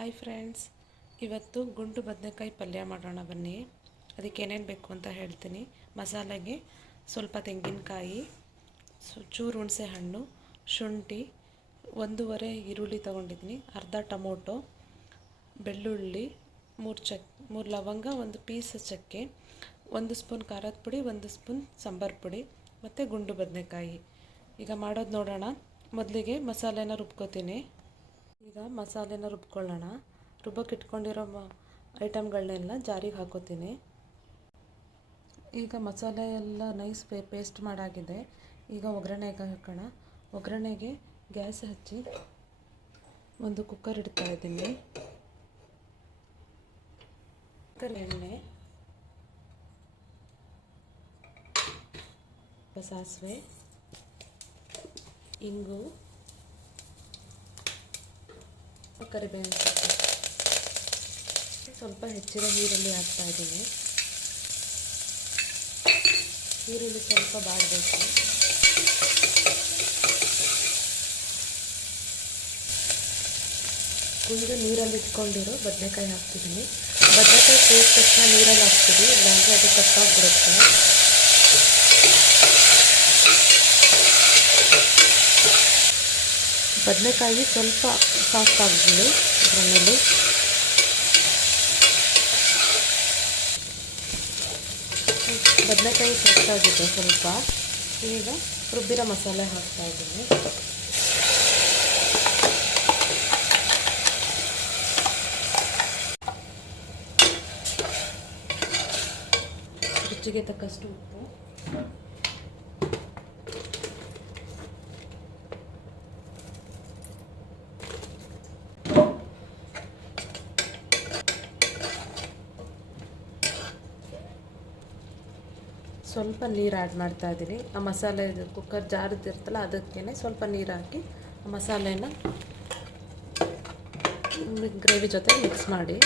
Hi friends ಇವತ್ತು ಗುಂಡು ಬದನೆಕಾಯಿ ಪಲ್ಯ ಮಾಡೋಣ ಬನ್ನಿ. ಅದಕ್ಕೆ ಏನೇನು ಬೇಕು ಅಂತ ಹೇಳ್ತೀನಿ. ಮಸಾಲೆಗೆ ಸ್ವಲ್ಪ ತೆಂಗಿನಕಾಯಿ ಚೂರು ಹುಣಸೆ ಹಣ್ಣು, ಶುಂಠಿ, ಒಂದೂವರೆ ಈರುಳ್ಳಿ ತೊಗೊಂಡಿದ್ದೀನಿ, ಅರ್ಧ ಟೊಮೊಟೊ, ಬೆಳ್ಳುಳ್ಳಿ, ಮೂರು ಚಕ್, ಮೂರು ಲವಂಗ, ಒಂದು ಪೀಸ್ ಚಕ್ಕೆ, ಒಂದು ಸ್ಪೂನ್ ಖಾರದ ಪುಡಿ, ಒಂದು ಸ್ಪೂನ್ ಸಾಂಬಾರು ಪುಡಿ ಮತ್ತು ಗುಂಡು ಬದನೆಕಾಯಿ. ಈಗ ಮಾಡೋದು ನೋಡೋಣ. ಮೊದಲಿಗೆ ಮಸಾಲೆನ ರುಬ್ಕೋತೀನಿ. ಈಗ ಮಸಾಲೆನ ರುಬ್ಕೊಳ್ಳೋಣ. ರುಬ್ಬಕ್ಕೆ ಇಟ್ಕೊಂಡಿರೋ ಮ, ಐಟಮ್ಗಳನ್ನೆಲ್ಲ ಜಾರಿಗೆ ಹಾಕೋತೀನಿ. ಈಗ ಮಸಾಲೆ ಎಲ್ಲ ನೈಸ್ ಪೇ, ಪೇಸ್ಟ್ ಮಾಡಾಗಿದೆ. ಈಗ ಒಗ್ಗರಣೆಗೆ ಹಾಕೋಣ. ಒಗ್ಗರಣೆಗೆ ಗ್ಯಾಸ್ ಹಚ್ಚಿ ಒಂದು ಕುಕ್ಕರ್ ಇಡ್ತಾ ಇದ್ದೀನಿ. ಕುಕ್ಕರ್ ಎಣ್ಣೆ ಸಾಸಿವೆ ಇಂಗು ಕರಿಬೇವಿನ ಸೊಪ್ಪು. ಸ್ವಲ್ಪ ಹೆಚ್ಚಿನ ಈರುಳ್ಳಿ ಹಾಕ್ತಾ ಇದ್ದೀನಿ. ಈರುಳ್ಳಿ ಸ್ವಲ್ಪ ಬಾಡಬೇಕು. ಕುಯ್ದು ನೀರಲ್ಲಿ ಇಟ್ಕೊಂಡಿರೋ, ಬದನೆಕಾಯಿ ಹಾಕ್ತಿದ್ದೀನಿ. ಬದನೆಕಾಯಿ ಸೇರಿದ ತಕ್ಷಣ ನೀರಲ್ಲಿ ಹಾಕ್ತೀವಿ, ಇಲ್ಲಾಂದರೆ ಅದು ಕಪ್ಪಾಗ್ಬಿಡುತ್ತೆ ಬದನೆಕಾಯಿ ಸ್ವಲ್ಪ ಸಾಫ್ಟ್ ಆಗಲಿ ಅದರಲ್ಲಿ ಬದನೆಕಾಯಿ ಸಾಫ್ಟ್ ಆಗಿದೆ ಸ್ವಲ್ಪ. ಈಗ ರುಬ್ಬಿರೋ ಮಸಾಲೆ ಹಾಕ್ತಾ ಇದ್ದೀನಿ. ರುಚಿಗೆ ತಕ್ಕಷ್ಟು ಉಪ್ಪು. ಸ್ವಲ್ಪ ನೀರು ಆ್ಯಡ್ ಮಾಡ್ತಾ ಇದ್ದೀನಿ ಆ ಮಸಾಲೆ ಕುಕ್ಕರ್ ಜಾರದಿರ್ತಲ್ಲ ಅದಕ್ಕೇ ಸ್ವಲ್ಪ ನೀರು ಹಾಕಿ ಆ ಮಸಾಲೆನ ಗ್ರೇವಿ ಜೊತೆ ಮಿಕ್ಸ್ ಮಾಡಿ.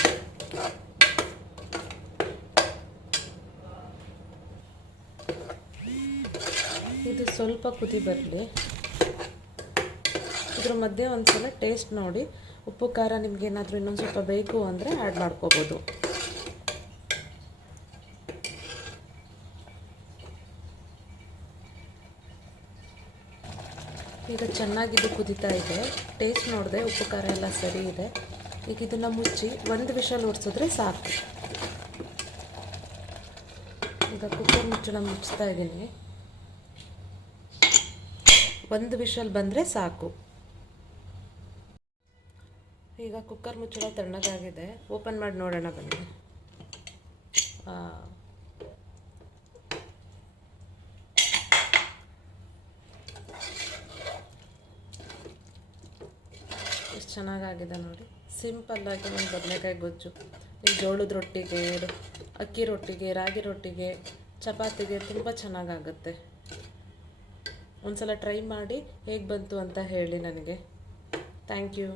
ಇದು ಸ್ವಲ್ಪ ಕುದಿ ಬರಲಿ. ಇದ್ರ ಮಧ್ಯೆ ಒಂದು ಸಲ ಟೇಸ್ಟ್ ನೋಡಿ. ಉಪ್ಪು ಖಾರ ನಿಮ್ಗೆ ಏನಾದರೂ ಇನ್ನೊಂದು ಸ್ವಲ್ಪ ಬೇಕು ಅಂದರೆ ಆ್ಯಡ್ ಮಾಡ್ಕೋಬೋದು. ಈಗ ಚೆನ್ನಾಗಿದ್ದು ಕುದೀತಾ ಇದೆ. ಟೇಸ್ಟ್ ನೋಡಿದೆ ಉಪ್ಪು ಖಾರ ಎಲ್ಲ ಸರಿ ಇದೆ. ಈಗ ಇದನ್ನು ಮುಚ್ಚಿ ಒಂದು ವಿಷಲ್ ಓಡಿಸಿದ್ರೆ ಸಾಕು. ಈಗ ಕುಕ್ಕರ್ ಮುಚ್ಚಳ ಮುಚ್ಚ್ತಾ ಇದ್ದೀನಿ ಒಂದು ವಿಷಲ್ ಬಂದರೆ ಸಾಕು. ಈಗ ಕುಕ್ಕರ್ ಮುಚ್ಚಳ ತಣ್ಣಗಾಗಿದೆ. ಓಪನ್ ಮಾಡಿ ನೋಡೋಣ ಬನ್ನಿ. ಎಷ್ಟು ಚೆನ್ನಾಗಾಗಿದೆ ನೋಡಿ. ಸಿಂಪಲ್ಲಾಗಿ ಒಂದು ಬದನೆಕಾಯಿ ಗೊಜ್ಜು, ಈ ಜೋಳದ ರೊಟ್ಟಿಗೆ, ಅಕ್ಕಿ ರೊಟ್ಟಿಗೆ, ರಾಗಿ ರೊಟ್ಟಿಗೆ, ಚಪಾತಿಗೆ ತುಂಬ ಚೆನ್ನಾಗಾಗುತ್ತೆ. ಒಂದು ಸಲ ಟ್ರೈ ಮಾಡಿ ಹೇಗೆ ಬಂತು ಅಂತ ಹೇಳಿ ನನಗೆ. Thank you